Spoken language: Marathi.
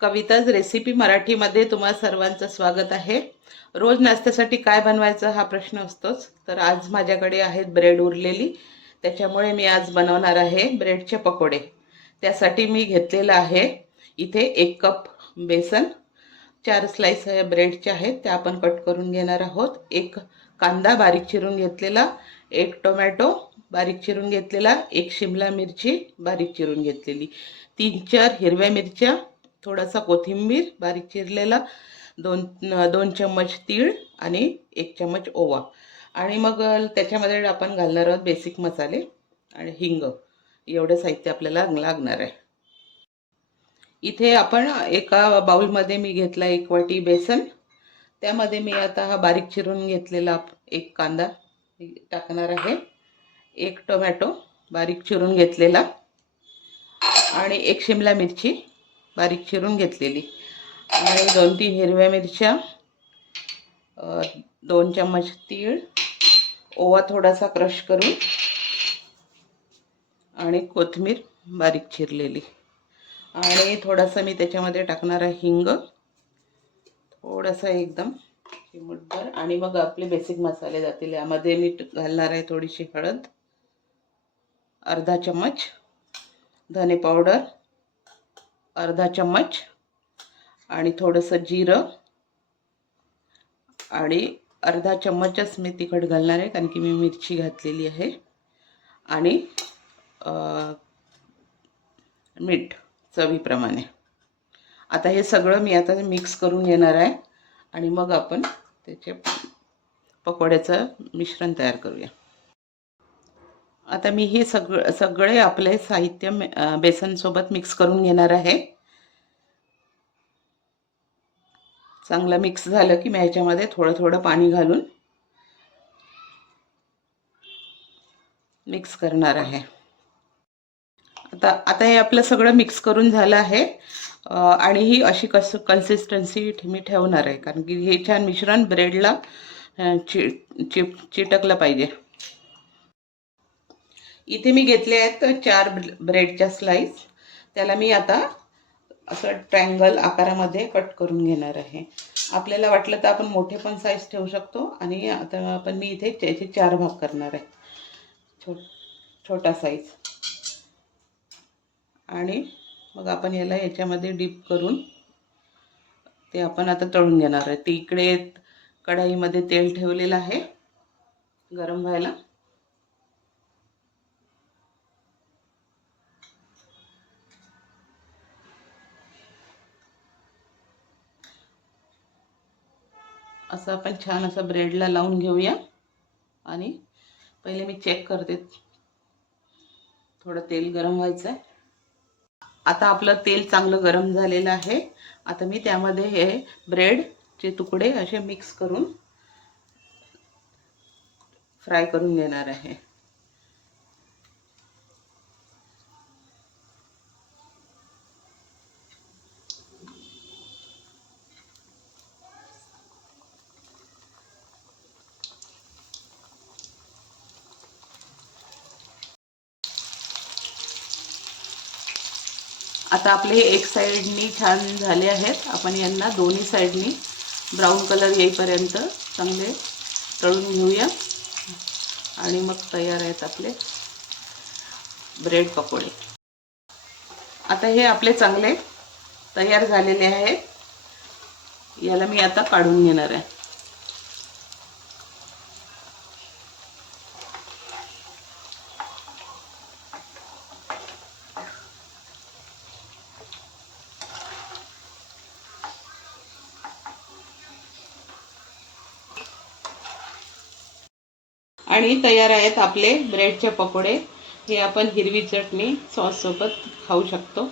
कविताज रेसिपी मराठीमध्ये तुम्हा सर्वांचं स्वागत आहे। रोज नाश्त्यासाठी काय बनवायचं हा प्रश्न असतोच। तर आज माझ्याकडे आहेत ब्रेड उरलेली, त्याच्यामुळे मी आज बनवणार आहे ब्रेडचे पकोडे। त्यासाठी मी घेतलेला आहे इथे 1 कप बेसन, 4 स्लाइस ब्रेडचे आहेत त्या आपण कट करून घेणार आहोत। 1 कांदा बारीक चिरून घेतलेला, 1 टोमॅटो बारीक चिरून घेतलेला, 1 शिमला मिरची बारीक चिरून घेतलेली, 3-4 हिरव्या मिरच्या, थोडासा कोथिंबीर बारीक चिरलेला, 2 चम्मच तीळ आणि 1 चम्मच ओवा। आणि मग त्याच्यामध्ये आपण घालणार आहोत बेसिक मसाले आणि हिंग। एवढे साहित्य आपल्याला लागणार आहे। इथे आपण एका बाउलमध्ये मी घेतला 1 वाटी बेसन, त्यामध्ये मी आता हा बारीक चिरून घेतलेला 1 कांदा टाकणार आहे, 1 टोमॅटो बारीक चिरून घेतलेला आणि 1 शिमला मिरची बारीक चिरून घेतलेली आणि 2-3 हिरव्या मिरच्या, 2 चम्मच तीळ, ओवा थोडासा क्रश करून आणि कोथिंबीर बारीक चिरलेली आणि थोडासा मी त्याच्यामध्ये टाकणार आहे हिंग, थोडासा एकदम चिमूटभर। आणि मग आपले बेसिक मसाले जातील। यामध्ये मी घालणार आहे थोडीशी हळद, अर्धा चम्मच धने पावडर, अर्धा चम्मच आणि थोडंसं जिरं आणि अर्धा चम्मचच मी तिखट घालणार आहे, कारण की मी मिरची घातलेली आहे, आणि मीठ चवीप्रमाणे। आता हे सगळं मी आता मिक्स करून घेणार आहे आणि मग आपण त्याचे पकोड्याचं मिश्रण तयार करूया। आता मी हे सगळे आपले साहित्य बेसन सोबत मिक्स करून घेणार आहे। चांगलं मिक्स झालं की मी ह्याच्यामध्ये थोडं थोडं पाणी घालून मिक्स करणार आहे। आता हे आपलं सगळं मिक्स करून झालं आहे आणि ही अशी कन्सिस्टन्सी मी ठेवणार आहे, कारण की हे छान मिश्रण ब्रेडला चिटकलं पाहिजे। इथे मी घेतले आहेत 4 ब्रेडच्या स्लाइस, त्याला मी आता असं ट्रायंगल आकारामध्ये कट करून घेणार आहे। आपल्याला वाटलं तर आपण मोठे पण साईज ठेवू शकतो आणि आता आपण मी इथे त्याचे 4 भाग करणार आहे, छोटा साईज। आणि मग आपण याला याच्यामध्ये डीप करून ते आपण आता तळून घेणार आहे। ते इकडे कढाईमध्ये तेल ठेवलेलं आहे गरम व्हायला। असं आपण छान असं ब्रेडला लावून घेऊया आणि पहिले मी चेक करते, थोडं तेल गरम व्हायचं आहे। आता आपलं तेल चांगलं गरम झालेलं आहे। आता मी त्यामध्ये हे ब्रेडचे तुकडे असे मिक्स करून फ्राय करून घेणार आहे। आता आपले एक साइडनी छान झाले आहेत। आपण यांना दोन्ही साइडनी ब्राऊन कलर येईपर्यंत चांगले तळून घेऊया आणि मग तयार आहेत आपले ब्रेड पकोडे। आता हे आपले चांगले तयार झालेले आहेत। याला मी आता काढून घेणार आहे। आणि तयार आहेत आपले ब्रेडचे पकोडे। हे आपण हिरवी चटणी सॉस सोबत खाऊ शकतो।